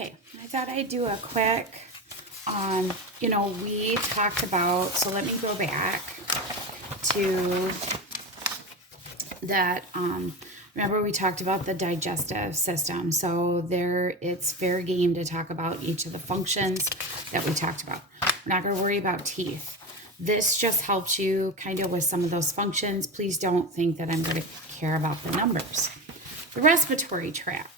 Okay, I thought I'd do a quick, we talked about, so let me go back to that. Remember we talked about the digestive system. So it's fair game to talk about each of the functions that we talked about. We're not going to worry about teeth. This just helps you kind of with some of those functions. Please don't think that I'm going to care about the numbers. The respiratory tract.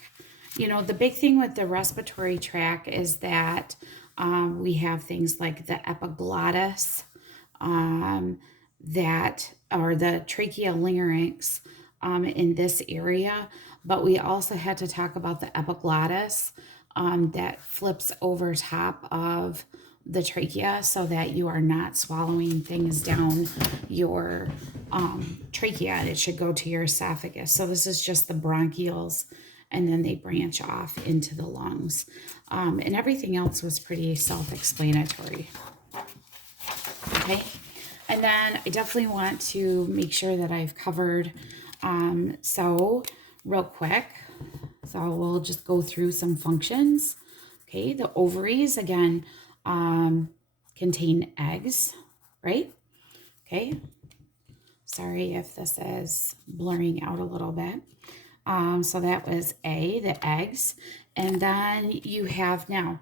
The big thing with the respiratory tract is that we have things like the epiglottis, that are the tracheolarynx in this area, but we also had to talk about the epiglottis that flips over top of the trachea so that you are not swallowing things down your trachea. It should go to your esophagus. So this is just the bronchioles, and then they branch off into the lungs. And everything else was pretty self-explanatory. Okay. And then I definitely want to make sure that I've covered, so real quick. So we'll just go through some functions. Okay. The ovaries, again, contain eggs, right? Okay. Sorry if this is blurring out a little bit. So that was A, the eggs. And then you have now,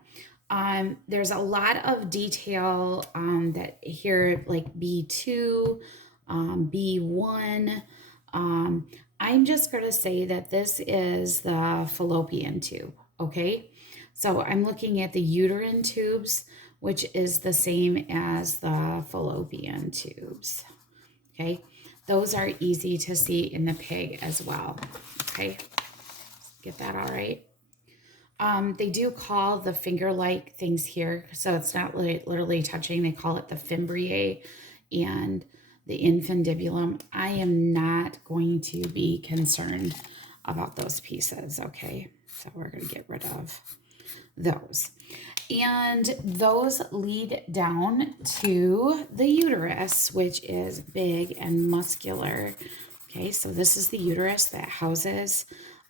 there's a lot of detail that here, like B2, B1. I'm just going to say that this is the fallopian tube, okay? So I'm looking at the uterine tubes, which is the same as the fallopian tubes, okay? Those are easy to see in the pig as well, okay? Get that all right? They do call the finger-like things here, so it's not literally touching. They call it the fimbriae and the infundibulum. I am not going to be concerned about those pieces, okay? So we're going to get rid of those. And those lead down to the uterus, which is big and muscular. Okay, so this is the uterus that houses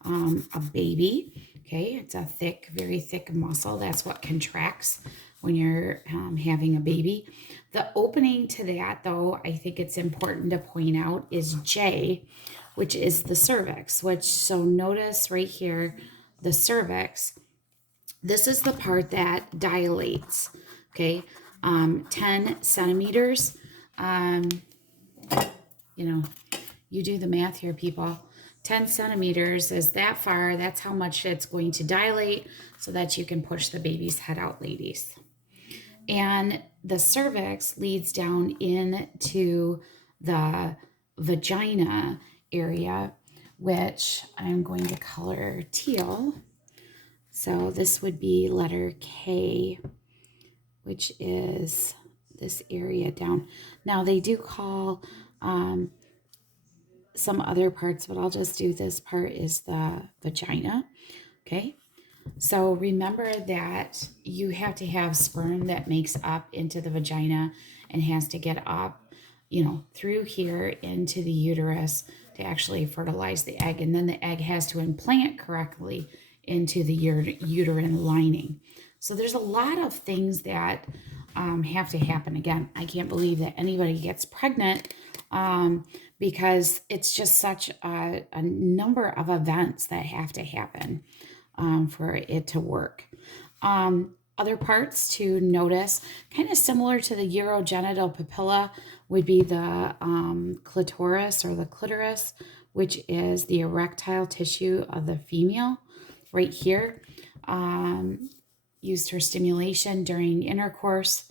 a baby. Okay, it's a thick, very thick muscle. That's what contracts when you're having a baby. The opening to that, though, I think it's important to point out is J, which is the cervix, so notice right here, the cervix. This is the part that dilates, okay? 10 centimeters. You do the math here, people. 10 centimeters is that far. That's how much it's going to dilate so that you can push the baby's head out, ladies. And the cervix leads down into the vagina area, which I'm going to color teal. So this would be letter K, which is this area down. Now they do call some other parts, but I'll just do this part is the vagina. Okay. So remember that you have to have sperm that makes up into the vagina and has to get up, through here into the uterus to actually fertilize the egg. And then the egg has to implant correctly into the uterine lining. So there's a lot of things that have to happen. Again, I can't believe that anybody gets pregnant because it's just such a number of events that have to happen for it to work. Other parts to notice, kind of similar to the urogenital papilla, would be the clitoris or the clitoris, which is the erectile tissue of the female right here, used for stimulation during intercourse.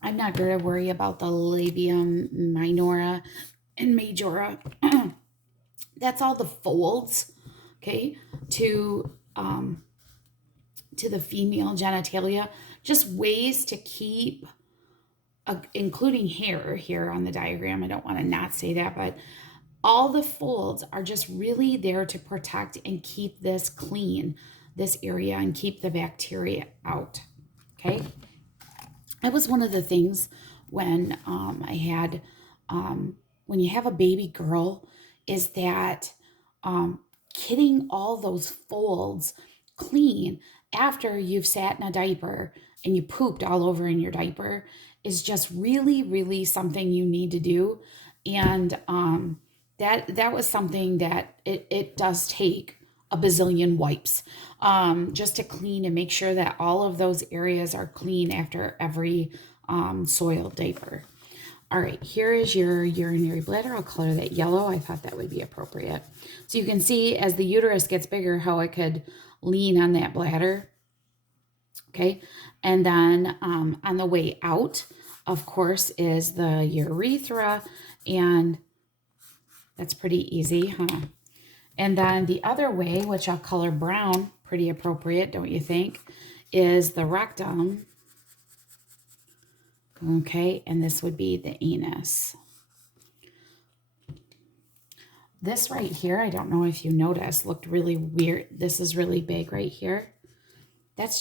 I'm not going to worry about the labium minora and majora. That's all the folds, okay, to the female genitalia. Just ways to keep, including hair here on the diagram. I don't want to not say that, but all the folds are just really there to protect and keep this clean, this area, and keep the bacteria out, okay? That was one of the things when I had, when you have a baby girl, is that getting all those folds clean after you've sat in a diaper and you pooped all over in your diaper is just really, really something you need to do. And that was something that it does take a bazillion wipes just to clean and make sure that all of those areas are clean after every soiled diaper. All right, here is your urinary bladder. I'll color that yellow. I thought that would be appropriate. So you can see as the uterus gets bigger how it could lean on that bladder. Okay, and then on the way out, of course, is the urethra, and that's pretty easy, huh? And then the other way, which I'll color brown, pretty appropriate, don't you think, is the rectum. Okay, and this would be the anus. This right here, I don't know if you noticed, looked really weird. This is really big right here. That's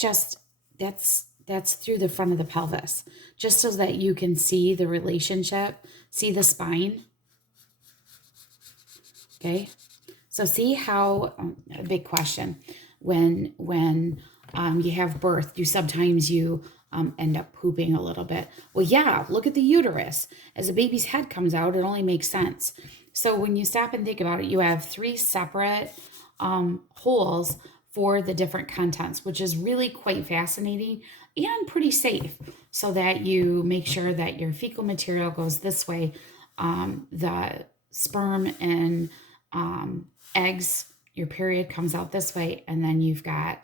through the front of the pelvis, just so that you can see the relationship, see the spine. Okay, so see how, a big question, when you have birth, sometimes you end up pooping a little bit. Well, yeah, look at the uterus. As a baby's head comes out, it only makes sense. So when you stop and think about it, you have 3 separate holes for the different contents, which is really quite fascinating and pretty safe, so that you make sure that your fecal material goes this way. The sperm and eggs, your period comes out this way, and then you've got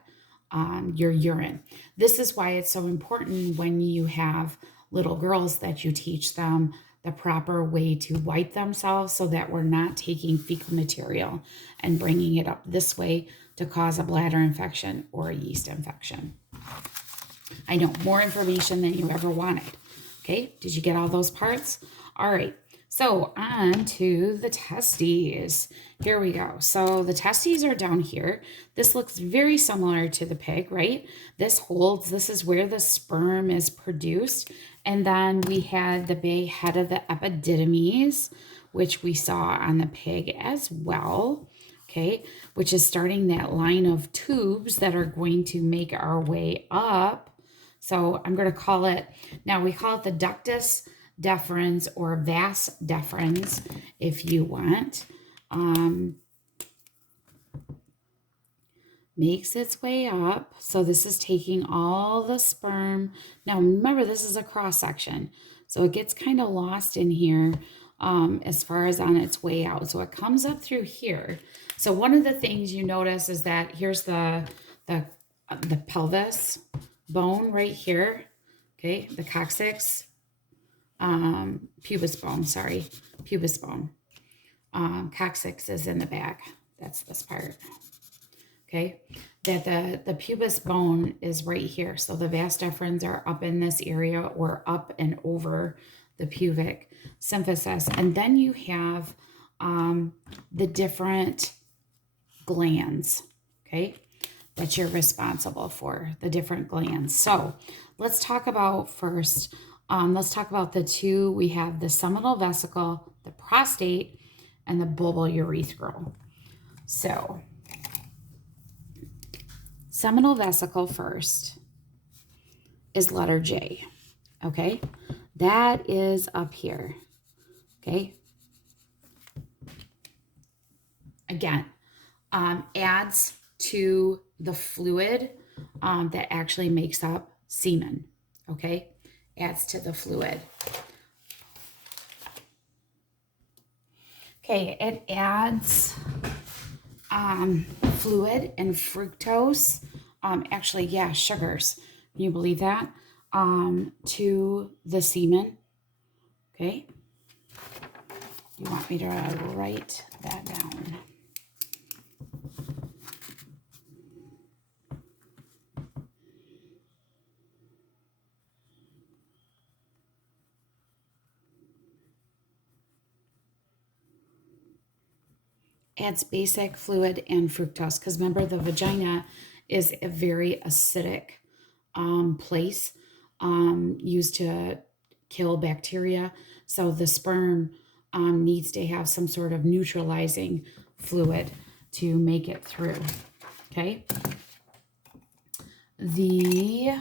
your urine. This is why it's so important when you have little girls that you teach them the proper way to wipe themselves, so that we're not taking fecal material and bringing it up this way to cause a bladder infection or a yeast infection. I know, more information than you ever wanted. Okay, did you get all those parts? All right, so on to the testes. Here we go. So the testes are down here. This looks very similar to the pig, right? This is where the sperm is produced. And then we had the big head of the epididymis, which we saw on the pig as well. Okay, which is starting that line of tubes that are going to make our way up. So I'm going to call it, now we call it the ductus deferens or vas deferens if you want. Makes its way up. So this is taking all the sperm. Now remember, this is a cross section, so it gets kind of lost in here as far as on its way out. So it comes up through here. So one of the things you notice is that here's the pelvis bone right here. Okay, the coccyx, pubis bone. Sorry, pubis bone. Coccyx is in the back. That's this part. Okay, that the pubis bone is right here. So the vas deferens are up in this area, or up and over the pubic symphysis. And then you have the different glands, okay, that you're responsible for, the different glands. So let's talk about first, let's talk about the two. We have the seminal vesicle, the prostate, and the bulbourethral. So seminal vesicle first is letter J, okay? That is up here, okay? Again, adds to the fluid that actually makes up semen, okay? Adds to the fluid. Okay, it adds fluid and fructose, actually, yeah, sugars. Can you believe that? To the semen, okay? You want me to write that down? Adds basic fluid and fructose, because remember, the vagina is a very acidic place used to kill bacteria. So the sperm needs to have some sort of neutralizing fluid to make it through. Okay. the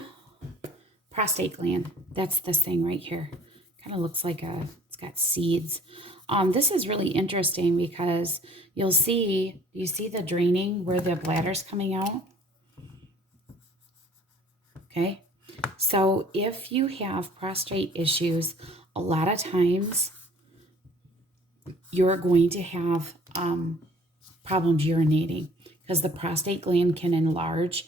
prostate gland. That's this thing right here. Kind of looks like it's got seeds. This is really interesting because you'll see, you see the draining where the bladder's coming out? Okay. So if you have prostate issues, a lot of times you're going to have problems urinating because the prostate gland can enlarge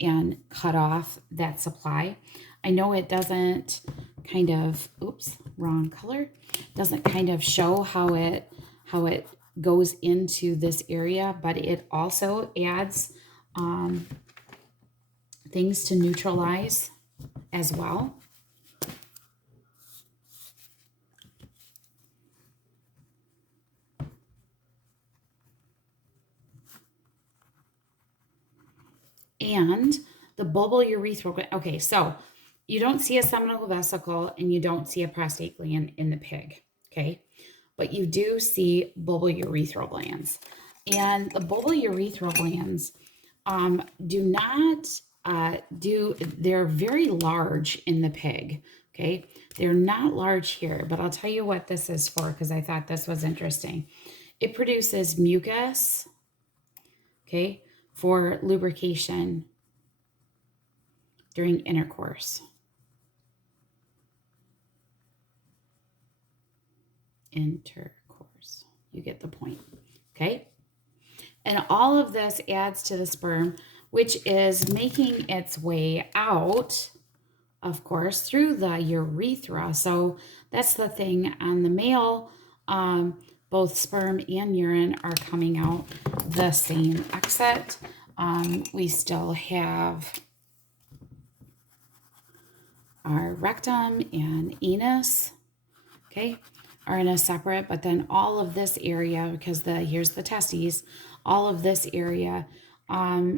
and cut off that supply. I know it doesn't kind of, oops, wrong color, doesn't kind of show how it goes into this area, but it also adds things to neutralize as well. And the bulbourethral gland. Okay, so you don't see a seminal vesicle and you don't see a prostate gland in the pig, okay? But you do see bulbourethral glands. And the bulbourethral glands do not they're very large in the pig, okay? They're not large here, but I'll tell you what this is for because I thought this was interesting. It produces mucus, okay, for lubrication during intercourse. Intercourse. You get the point, okay? And all of this adds to the sperm, which is making its way out, of course, through the urethra. So that's the thing on the male, both sperm and urine are coming out the same exit. We still have our rectum and anus, okay, are in a separate, but then all of this area, because here's the testes, all of this area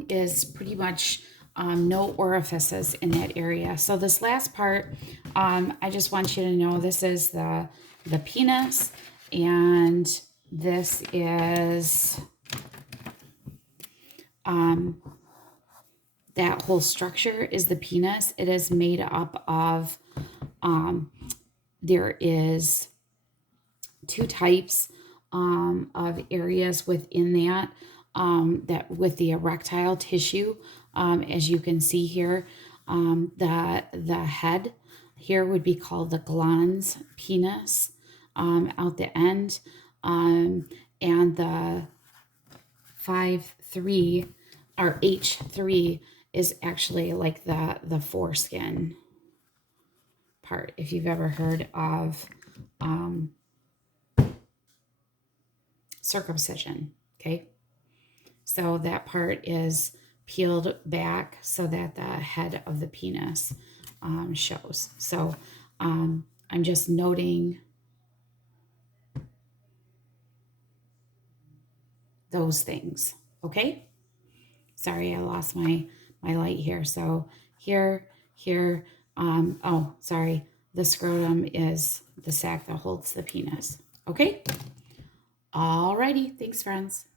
is pretty much no orifices in that area. So this last part, I just want you to know this is the penis, and this is that whole structure is the penis. It is made up of, there is two types of areas within that, that with the erectile tissue, as you can see here, the head here would be called the glans penis, out the end, and the 5-3 or H3 is actually like the foreskin part. If you've ever heard of circumcision, okay? So that part is peeled back so that the head of the penis shows. So I'm just noting those things, okay? Sorry, I lost my light here. So here, oh, sorry. The scrotum is the sac that holds the penis, okay? Alrighty, thanks friends.